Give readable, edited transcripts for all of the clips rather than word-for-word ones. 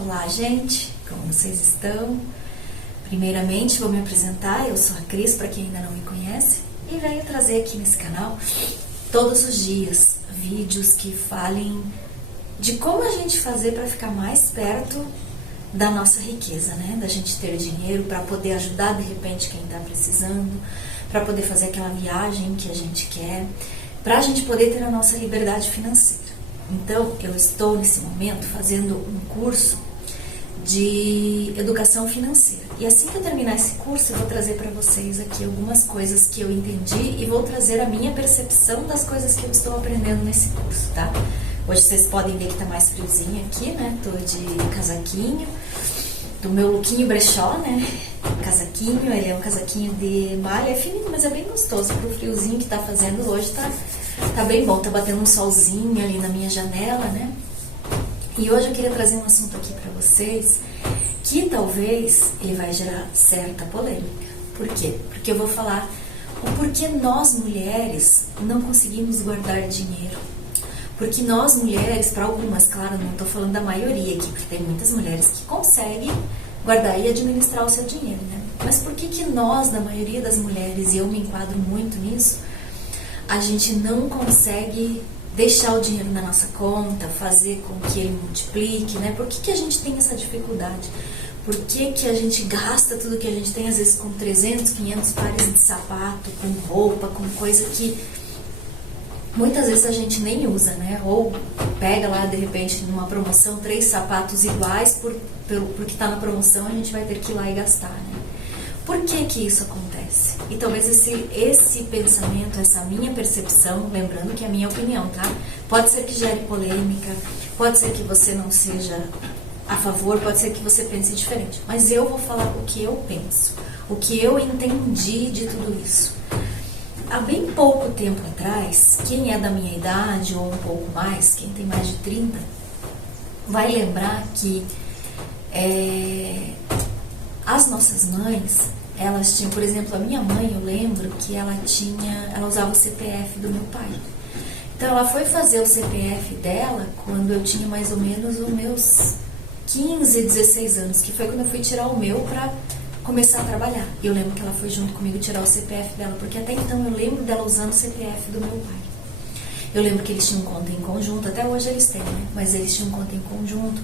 Olá, gente, como vocês estão? Primeiramente, vou me apresentar. Eu sou a Cris, para quem ainda não me conhece, e venho trazer aqui nesse canal todos os dias vídeos que falem de como a gente fazer para ficar mais perto da nossa riqueza, né? Da gente ter dinheiro para poder ajudar de repente quem está precisando, para poder fazer aquela viagem que a gente quer, para a gente poder ter a nossa liberdade financeira. Então, eu estou nesse momento fazendo um curso de educação financeira. E assim que eu terminar esse curso, eu vou trazer para vocês aqui algumas coisas que eu entendi e vou trazer a minha percepção das coisas que eu estou aprendendo nesse curso, tá? Hoje vocês podem ver que tá mais friozinho aqui, né? Tô de casaquinho, do meu lookinho brechó, né? Casaquinho, ele é um casaquinho de malha, é fininho, mas é bem gostoso. Pro friozinho que tá fazendo hoje, tá bem bom. Tá batendo um solzinho ali na minha janela, né? E hoje eu queria trazer um assunto aqui para vocês que talvez ele vai gerar certa polêmica. Por quê? Porque eu vou falar o porquê nós mulheres não conseguimos guardar dinheiro. Porque nós mulheres, para algumas, claro, não estou falando da maioria aqui, porque tem muitas mulheres que conseguem guardar e administrar o seu dinheiro, né? Mas por que nós, da maioria das mulheres, e eu me enquadro muito nisso, a gente não consegue deixar o dinheiro na nossa conta, fazer com que ele multiplique, né? Por que a gente tem essa dificuldade? Por que a gente gasta tudo que a gente tem, às vezes com 300, 500 pares de sapato, com roupa, com coisa que muitas vezes a gente nem usa, né? Ou pega lá, de repente, numa promoção, 3 sapatos iguais, porque está na promoção, a gente vai ter que ir lá e gastar, né? Por que isso acontece? E talvez esse pensamento, essa minha percepção, lembrando que é a minha opinião, tá? Pode ser que gere polêmica, pode ser que você não seja a favor, pode ser que você pense diferente. Mas eu vou falar o que eu penso, o que eu entendi de tudo isso. Há bem pouco tempo atrás, quem é da minha idade ou um pouco mais, quem tem mais de 30, vai lembrar que as nossas mães, elas tinham, por exemplo, a minha mãe, eu lembro que ela usava o CPF do meu pai. Então ela foi fazer o CPF dela quando eu tinha mais ou menos os meus 15, 16 anos, que foi quando eu fui tirar o meu para começar a trabalhar. Eu lembro que ela foi junto comigo tirar o CPF dela, porque até então eu lembro dela usando o CPF do meu pai. Eu lembro que eles tinham conta em conjunto, até hoje eles têm, né? Mas eles tinham conta em conjunto.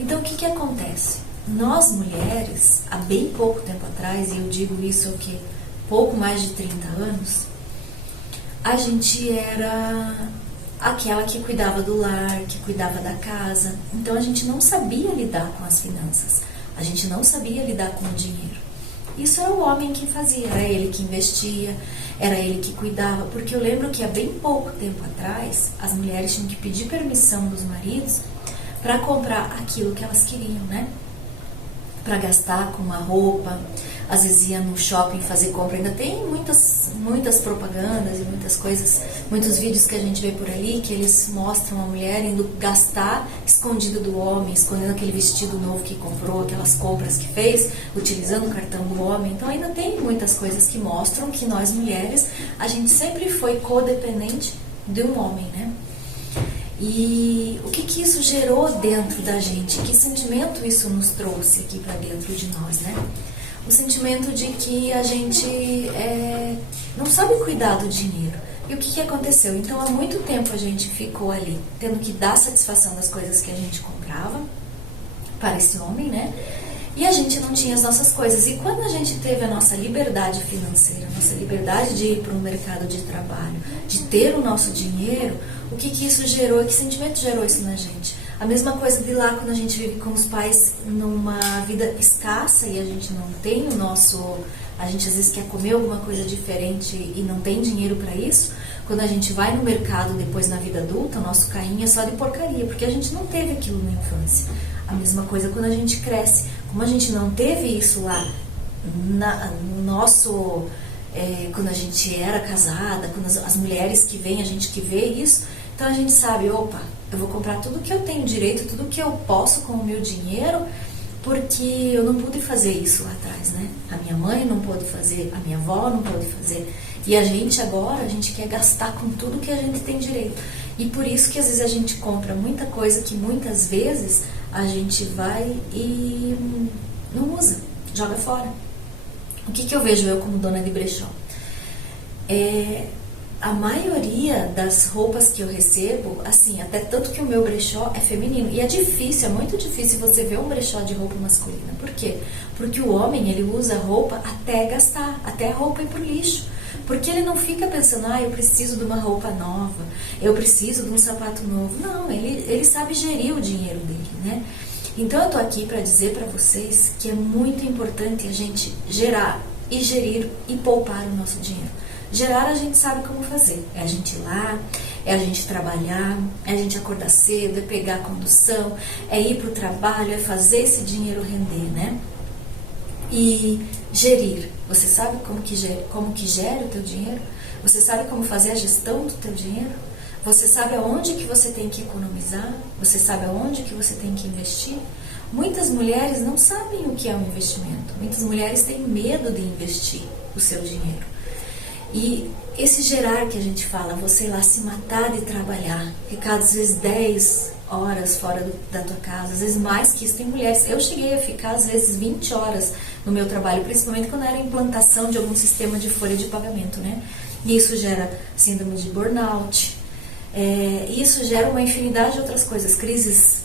Então o que acontece? Nós mulheres, há bem pouco tempo atrás, e eu digo isso o que pouco mais de 30 anos, a gente era aquela que cuidava do lar, que cuidava da casa. Então a gente não sabia lidar com as finanças, a gente não sabia lidar com o dinheiro. Isso era o homem que fazia, era ele que investia, era ele que cuidava, porque eu lembro que há bem pouco tempo atrás as mulheres tinham que pedir permissão dos maridos para comprar aquilo que elas queriam, né? Para gastar com uma roupa, às vezes ia no shopping fazer compra. Ainda tem muitas propagandas e muitas coisas, muitos vídeos que a gente vê por ali que eles mostram a mulher indo gastar escondido do homem, escondendo aquele vestido novo que comprou, aquelas compras que fez, utilizando o cartão do homem. Então ainda tem muitas coisas que mostram que nós mulheres, a gente sempre foi codependente de um homem, né? E o que isso gerou dentro da gente? Que sentimento isso nos trouxe aqui para dentro de nós, né? O sentimento de que a gente não sabe cuidar do dinheiro. E o que aconteceu? Então, há muito tempo a gente ficou ali, tendo que dar satisfação das coisas que a gente comprava para esse homem, né? E a gente não tinha as nossas coisas. E quando a gente teve a nossa liberdade financeira, a nossa liberdade de ir para um mercado de trabalho, de ter o nosso dinheiro, o que isso gerou? Que sentimento gerou isso na gente? A mesma coisa de lá quando a gente vive com os pais numa vida escassa e a gente não tem o nosso... A gente às vezes quer comer alguma coisa diferente e não tem dinheiro para isso. Quando a gente vai no mercado depois na vida adulta, o nosso carrinho é só de porcaria, porque a gente não teve aquilo na infância. A mesma coisa quando a gente cresce. Como a gente não teve isso lá no nosso... quando a gente era casada, quando as mulheres que vêm, a gente que vê isso, então a gente sabe, opa, eu vou comprar tudo que eu tenho direito, tudo que eu posso com o meu dinheiro, porque eu não pude fazer isso lá atrás, né? A minha mãe não pôde fazer, a minha avó não pôde fazer. E a gente agora, a gente quer gastar com tudo que a gente tem direito. E por isso que às vezes a gente compra muita coisa que muitas vezes a gente vai e não usa, joga fora. O que eu vejo eu como dona de brechó? A maioria das roupas que eu recebo, assim, até tanto que o meu brechó é feminino. E é difícil, é muito difícil você ver um brechó de roupa masculina. Por quê? Porque o homem, ele usa roupa até gastar, até a roupa ir pro lixo. Porque ele não fica pensando, eu preciso de uma roupa nova, eu preciso de um sapato novo. Não, ele sabe gerir o dinheiro dele, né? Então eu tô aqui para dizer para vocês que é muito importante a gente gerar e gerir e poupar o nosso dinheiro. Gerar a gente sabe como fazer, é a gente ir lá, é a gente trabalhar, é a gente acordar cedo, é pegar a condução, é ir pro trabalho, é fazer esse dinheiro render, né? E gerir, você sabe como que gera o teu dinheiro? Você sabe como fazer a gestão do teu dinheiro? Você sabe aonde que você tem que economizar? Você sabe aonde que você tem que investir? Muitas mulheres não sabem o que é um investimento. Muitas mulheres têm medo de investir o seu dinheiro. E esse gerar que a gente fala, você ir lá se matar de trabalhar, ficar às vezes 10 horas fora da tua casa, às vezes mais que isso. Tem mulheres, eu cheguei a ficar às vezes 20 horas no meu trabalho, principalmente quando era implantação de algum sistema de folha de pagamento, né? E isso gera síndrome de burnout, isso gera uma infinidade de outras coisas, crises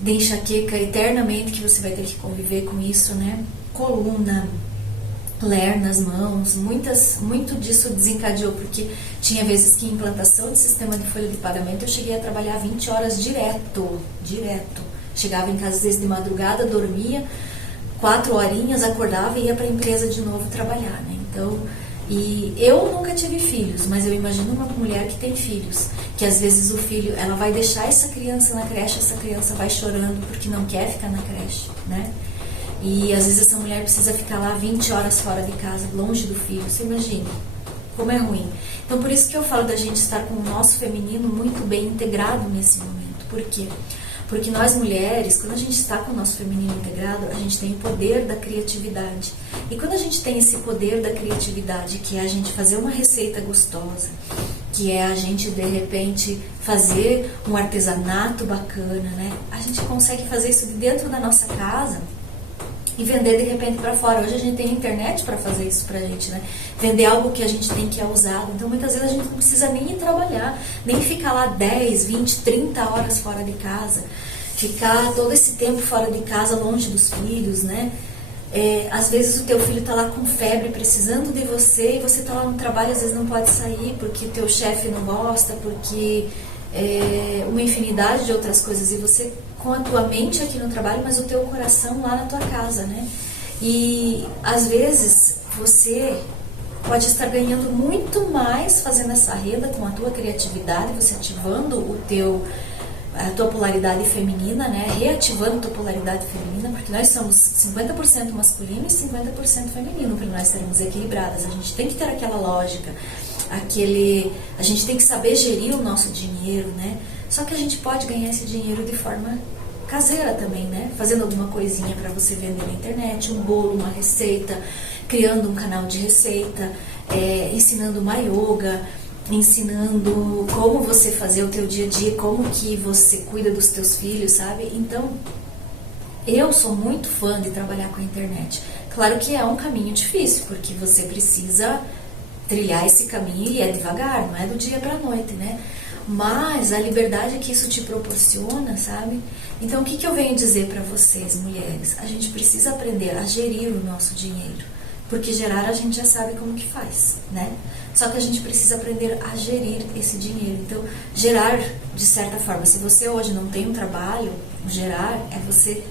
de enxaqueca eternamente, que você vai ter que conviver com isso, né? Coluna, ler nas mãos, muito disso desencadeou, porque tinha vezes que em implantação de sistema de folha de pagamento eu cheguei a trabalhar 20 horas direto. Chegava em casa às vezes de madrugada, dormia 4 horinhas, acordava e ia para a empresa de novo trabalhar, né? Então, e eu nunca tive filhos, mas eu imagino uma mulher que tem filhos, que às vezes o filho, ela vai deixar essa criança na creche, essa criança vai chorando porque não quer ficar na creche, né? E às vezes essa mulher precisa ficar lá 20 horas fora de casa, longe do filho. Você imagina como é ruim. Então por isso que eu falo da gente estar com o nosso feminino muito bem integrado nesse momento. Por quê? Porque nós mulheres, quando a gente está com o nosso feminino integrado, a gente tem o poder da criatividade. E quando a gente tem esse poder da criatividade, que é a gente fazer uma receita gostosa, que é a gente de repente fazer um artesanato bacana, né? A gente consegue fazer isso de dentro da nossa casa e vender de repente para fora. Hoje a gente tem internet para fazer isso pra gente, né? Vender algo que a gente tem que é usado. Então muitas vezes a gente não precisa nem ir trabalhar, nem ficar lá 10, 20, 30 horas fora de casa, ficar todo esse tempo fora de casa, longe dos filhos, né? Às vezes o teu filho está lá com febre, precisando de você, e você está lá no trabalho, às vezes não pode sair porque o teu chefe não gosta, porque uma infinidade de outras coisas, e você com a tua mente aqui no trabalho, mas o teu coração lá na tua casa, né? E às vezes você pode estar ganhando muito mais fazendo essa renda com a tua criatividade, você ativando a tua polaridade feminina, né? Reativando a tua polaridade feminina, porque nós somos 50% masculino e 50% feminino, para nós sermos equilibradas. A gente tem que ter aquela lógica, a gente tem que saber gerir o nosso dinheiro, né? Só que a gente pode ganhar esse dinheiro de forma caseira também, né? Fazendo alguma coisinha para você vender na internet, um bolo, uma receita, criando um canal de receita, ensinando uma yoga, ensinando como você fazer o teu dia a dia, como que você cuida dos teus filhos, sabe? Então, eu sou muito fã de trabalhar com a internet. Claro que é um caminho difícil, porque você precisa trilhar esse caminho e é devagar, não é do dia para a noite, né? Mas a liberdade que isso te proporciona, sabe? Então, o que eu venho dizer para vocês, mulheres? A gente precisa aprender a gerir o nosso dinheiro, porque gerar a gente já sabe como que faz, né? Só que a gente precisa aprender a gerir esse dinheiro. Então, gerar, de certa forma, se você hoje não tem um trabalho, gerar é você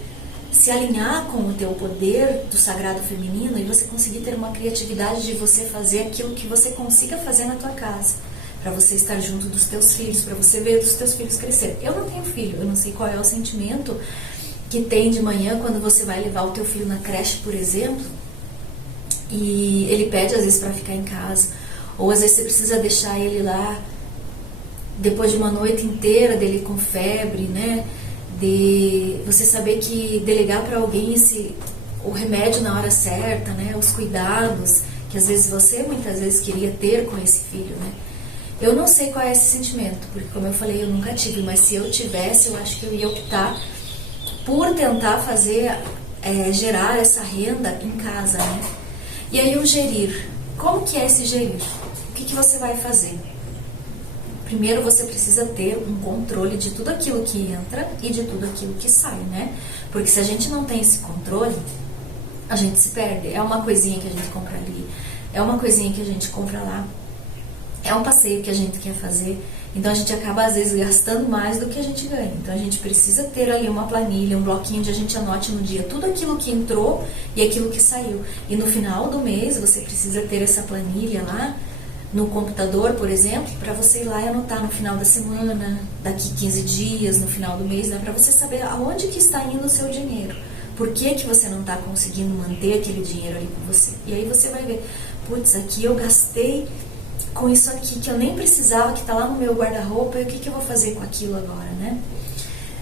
se alinhar com o teu poder do sagrado feminino e você conseguir ter uma criatividade de você fazer aquilo que você consiga fazer na tua casa, para você estar junto dos teus filhos, para você ver os teus filhos crescer. Eu não tenho filho, eu não sei qual é o sentimento que tem de manhã quando você vai levar o teu filho na creche, por exemplo, e ele pede às vezes para ficar em casa, ou às vezes você precisa deixar ele lá depois de uma noite inteira dele com febre, né? De você saber que delegar para alguém o remédio na hora certa, né? Os cuidados que às vezes você muitas vezes queria ter com esse filho, né? Eu não sei qual é esse sentimento, porque como eu falei, eu nunca tive, mas se eu tivesse, eu acho que eu ia optar por tentar fazer, gerar essa renda em casa, né? E aí o gerir, como que é esse gerir? O que você vai fazer? Primeiro você precisa ter um controle de tudo aquilo que entra e de tudo aquilo que sai, né? Porque se a gente não tem esse controle, a gente se perde. É uma coisinha que a gente compra ali, é uma coisinha que a gente compra lá, é um passeio que a gente quer fazer. Então a gente acaba às vezes gastando mais do que a gente ganha. Então a gente precisa ter ali uma planilha, um bloquinho onde a gente anote no dia tudo aquilo que entrou e aquilo que saiu. E no final do mês você precisa ter essa planilha lá no computador, por exemplo, para você ir lá e anotar no final da semana, daqui 15 dias, no final do mês, né, para você saber aonde que está indo o seu dinheiro. Por que que você não está conseguindo manter aquele dinheiro ali com você? E aí você vai ver, putz, aqui eu gastei com isso aqui que eu nem precisava, que está lá no meu guarda-roupa, e o que que eu vou fazer com aquilo agora, né?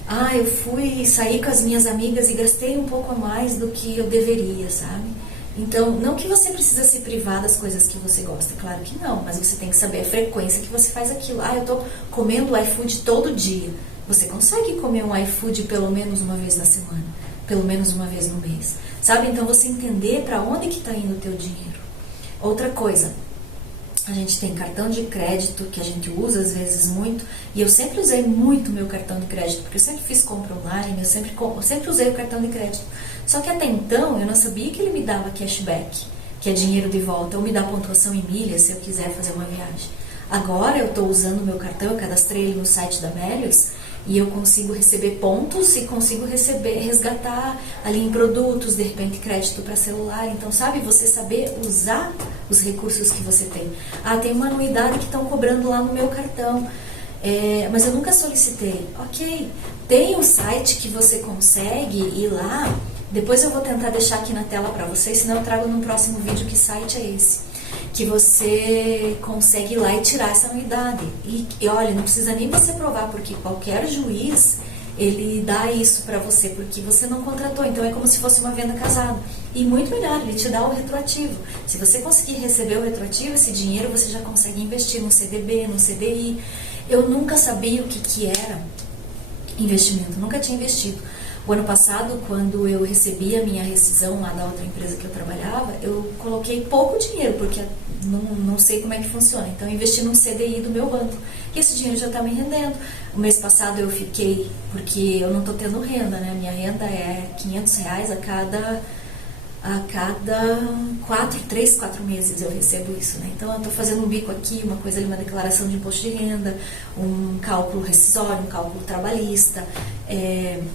Ah, eu fui sair com as minhas amigas e gastei um pouco a mais do que eu deveria, sabe? Então, não que você precisa se privar das coisas que você gosta, claro que não, mas você tem que saber a frequência que você faz aquilo. Ah, eu tô comendo iFood todo dia. Você consegue comer um iFood pelo menos uma vez na semana, pelo menos uma vez no mês, sabe? Então, você entender para onde que está indo o teu dinheiro. Outra coisa, a gente tem cartão de crédito, que a gente usa às vezes muito, e eu sempre usei muito meu cartão de crédito, porque eu sempre fiz compra online, eu sempre usei o cartão de crédito. Só que até então eu não sabia que ele me dava cashback, que é dinheiro de volta, ou me dá pontuação em milhas se eu quiser fazer uma viagem. Agora eu estou usando o meu cartão, eu cadastrei ele no site da Melius, e eu consigo receber pontos e consigo resgatar ali em produtos, de repente crédito para celular. Então, sabe, você saber usar os recursos que você tem. Ah, tem uma anuidade que estão cobrando lá no meu cartão, mas eu nunca solicitei. Ok, tem um site que você consegue ir lá. Depois eu vou tentar deixar aqui na tela para vocês, senão eu trago no próximo vídeo que site é esse. Que você consegue ir lá e tirar essa anuidade. E olha, não precisa nem você provar, porque qualquer juiz, ele dá isso para você, porque você não contratou. Então é como se fosse uma venda casada. E muito melhor, ele te dá o retroativo. Se você conseguir receber o retroativo, esse dinheiro você já consegue investir no CDB, no CDI. Eu nunca sabia o que era investimento, nunca tinha investido. O ano passado, quando eu recebi a minha rescisão lá da outra empresa que eu trabalhava, eu coloquei pouco dinheiro, porque não sei como é que funciona. Então, eu investi num CDI do meu banco. E esse dinheiro já está me rendendo. O mês passado eu fiquei, porque eu não estou tendo renda, né? Minha renda é R$500 a cada 3, 4 meses eu recebo isso, né? Então eu estou fazendo um bico aqui, uma coisa ali, uma declaração de imposto de renda, um cálculo rescisório, um cálculo trabalhista,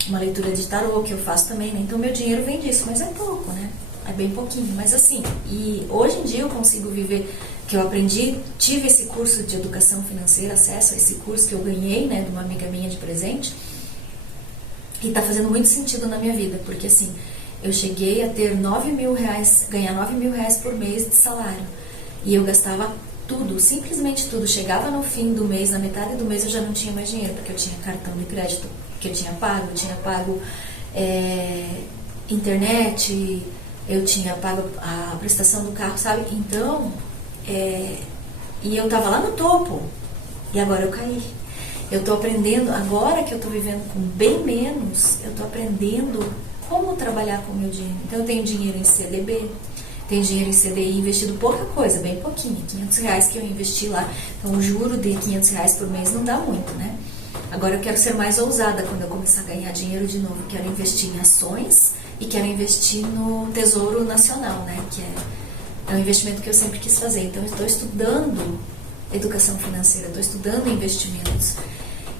uma leitura de tarô que eu faço também, né? Então meu dinheiro vem disso, mas é pouco, né? É bem pouquinho, mas assim, e hoje em dia eu consigo viver, que eu aprendi, tive esse curso de educação financeira, acesso a esse curso que eu ganhei, né, de uma amiga minha de presente, e está fazendo muito sentido na minha vida, porque assim, eu cheguei a ter R$9.000, ganhar R$9.000 por mês de salário. E eu gastava tudo, simplesmente tudo. Chegava no fim do mês, na metade do mês eu já não tinha mais dinheiro, porque eu tinha cartão de crédito que eu tinha pago internet, eu tinha pago a prestação do carro, sabe? Então, e eu tava lá no topo, e agora eu caí. Eu tô aprendendo, agora que eu tô vivendo com bem menos, eu tô aprendendo como trabalhar com o meu dinheiro. Então eu tenho dinheiro em CDB, tenho dinheiro em CDI, investido pouca coisa, bem pouquinho, R$500 que eu investi lá. Então o juro de R$500 por mês não dá muito, né? Agora eu quero ser mais ousada quando eu começar a ganhar dinheiro de novo. Quero investir em ações e quero investir no Tesouro Nacional, né? Que é um investimento que eu sempre quis fazer. Então eu estou estudando educação financeira, estou estudando investimentos.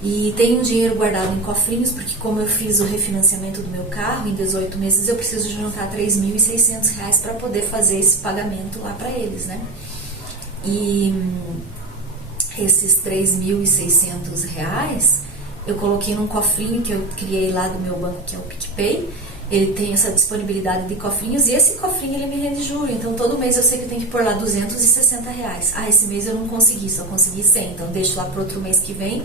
E tenho dinheiro guardado em cofrinhos, porque como eu fiz o refinanciamento do meu carro em 18 meses, eu preciso juntar R$3.600 para poder fazer esse pagamento lá para eles, né? E esses R$3.600 eu coloquei num cofrinho que eu criei lá do meu banco, que é o PicPay. Ele tem essa disponibilidade de cofrinhos, e esse cofrinho ele me rende juros. Então todo mês eu sei que eu tenho que pôr lá R$260. Ah, esse mês eu não consegui, só consegui 100, então deixo lá para outro mês que vem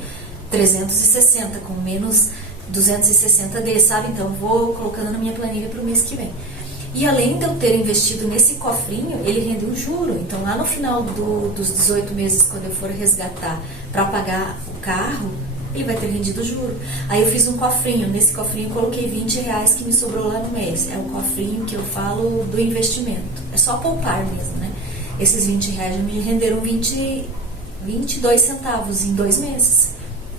360, com menos 260 sabe? Então vou colocando na minha planilha para o mês que vem. E além de eu ter investido nesse cofrinho, ele rende um juro. Então lá no final dos 18 meses, quando eu for resgatar para pagar o carro, ele vai ter rendido juro. Aí eu fiz um cofrinho, nesse cofrinho eu coloquei R$20 que me sobrou lá no mês. É o cofrinho que eu falo do investimento. É só poupar mesmo, né? Esses R$20 me renderam 22 centavos em 2 meses.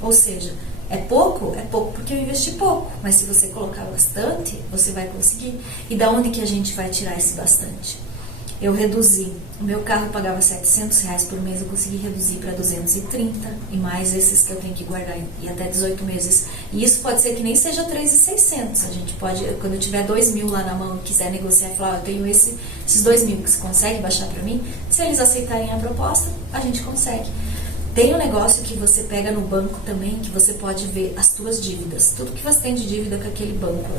Ou seja, é pouco porque eu investi pouco. Mas se você colocar bastante, você vai conseguir. E da onde que a gente vai tirar esse bastante? Eu reduzi. O meu carro eu pagava R$700 por mês, eu consegui reduzir para 230 e mais esses que eu tenho que guardar e até 18 meses. E isso pode ser que nem seja 3.600. A gente pode, quando eu tiver 2.000 lá na mão e quiser negociar, falar, eu tenho esses 2.000 que você consegue baixar para mim? Se eles aceitarem a proposta, a gente consegue. Tem um negócio que você pega no banco também, que você pode ver as tuas dívidas, tudo que você tem de dívida com aquele banco.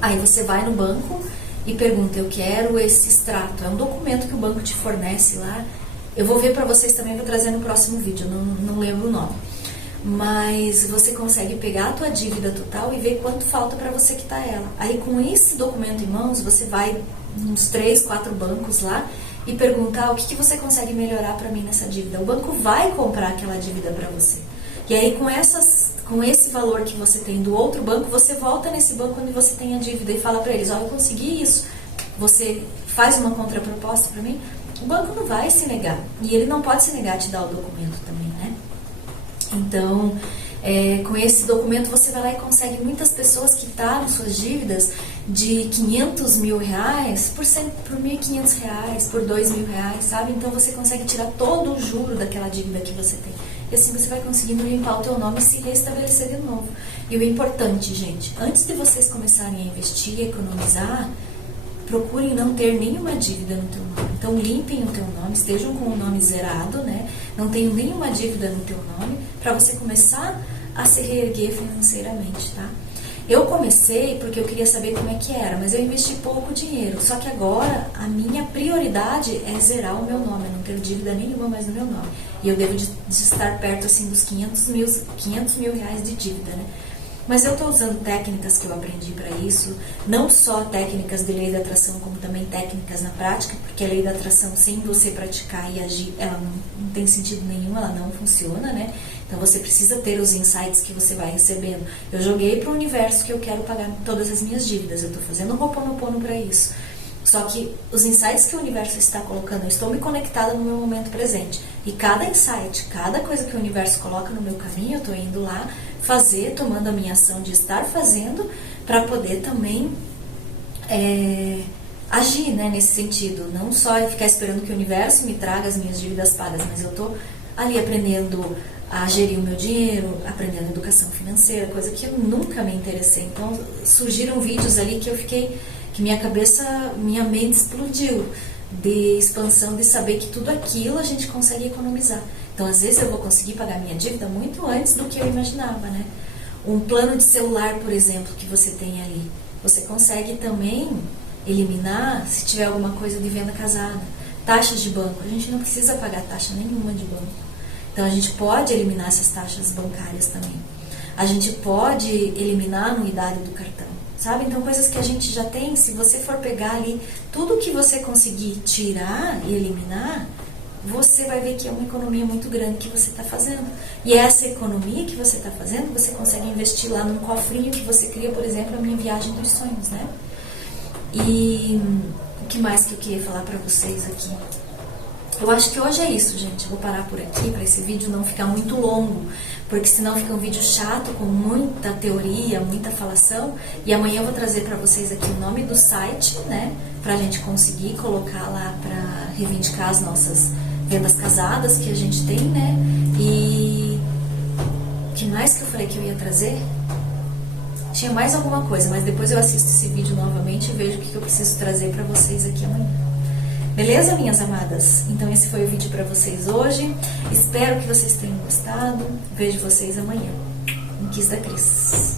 Aí você vai no banco e pergunta, eu quero esse extrato. É um documento que o banco te fornece lá. Eu vou ver para vocês também, vou trazer no próximo vídeo, não lembro o nome. Mas você consegue pegar a tua dívida total e ver quanto falta para você quitar ela. Aí com esse documento em mãos, você vai uns 3, 4 bancos lá e perguntar o que você consegue melhorar para mim nessa dívida. O banco vai comprar aquela dívida para você. E aí com esse valor que você tem do outro banco, você volta nesse banco onde você tem a dívida e fala para eles, eu consegui isso, você faz uma contraproposta para mim? O banco não vai se negar. E ele não pode se negar a te dar o documento também, né? Então, com esse documento você vai lá e consegue muitas pessoas quitaram suas dívidas de R$500 mil por R$1.500, por R$2.000, sabe? Então você consegue tirar todo o juro daquela dívida que você tem. E assim você vai conseguindo limpar o teu nome e se restabelecer de novo. E o importante, gente, antes de vocês começarem a investir e economizar, procurem não ter nenhuma dívida no teu nome. Então limpem o teu nome, estejam com o nome zerado, né? Não tenham nenhuma dívida no teu nome, para você começar a se reerguer financeiramente, tá? Eu comecei porque eu queria saber como é que era, mas eu investi pouco dinheiro. Só que agora a minha prioridade é zerar o meu nome, eu não tenho dívida nenhuma mais no meu nome. E eu devo de estar perto assim dos R$500 mil de dívida, né? Mas eu estou usando técnicas que eu aprendi para isso, não só técnicas de lei da atração, como também técnicas na prática, porque a lei da atração, sem você praticar e agir, ela não tem sentido nenhum, ela não funciona, né? Então você precisa ter os insights que você vai recebendo. Eu joguei para o universo que eu quero pagar todas as minhas dívidas, eu estou fazendo um Ho'oponopono para isso. Só que os insights que o universo está colocando, eu estou me conectada no meu momento presente. E cada insight, cada coisa que o universo coloca no meu caminho, eu estou indo lá fazer, tomando a minha ação de estar fazendo, para poder também agir, né, nesse sentido. Não só ficar esperando que o universo me traga as minhas dívidas pagas, mas eu estou ali aprendendo a gerir o meu dinheiro, aprendendo educação financeira, coisa que eu nunca me interessei. Então surgiram vídeos ali que eu fiquei, que minha mente explodiu de expansão, de saber que tudo aquilo a gente consegue economizar. Então às vezes eu vou conseguir pagar minha dívida muito antes do que eu imaginava, né? Um plano de celular, por exemplo, que você tem ali, você consegue também eliminar se tiver alguma coisa de venda casada. Taxas de banco, a gente não precisa pagar taxa nenhuma de banco. Então a gente pode eliminar essas taxas bancárias também. A gente pode eliminar a anuidade do cartão, sabe? Então coisas que a gente já tem, se você for pegar ali tudo que você conseguir tirar e eliminar, você vai ver que é uma economia muito grande que você está fazendo. E essa economia que você está fazendo, você consegue investir lá num cofrinho que você cria, por exemplo, a minha viagem dos sonhos, né? E o que mais que eu queria falar para vocês aqui? Eu acho que hoje é isso, gente. Eu vou parar por aqui para esse vídeo não ficar muito longo, porque senão fica um vídeo chato com muita teoria, muita falação. E amanhã eu vou trazer para vocês aqui o nome do site, né? Pra gente conseguir colocar lá para reivindicar as nossas vendas casadas que a gente tem, né? E o que mais que eu falei que eu ia trazer? Tinha mais alguma coisa, mas depois eu assisto esse vídeo novamente e vejo o que eu preciso trazer para vocês aqui amanhã. Beleza, minhas amadas? Então esse foi o vídeo para vocês hoje. Espero que vocês tenham gostado. Vejo vocês amanhã. Um kiss da Cris.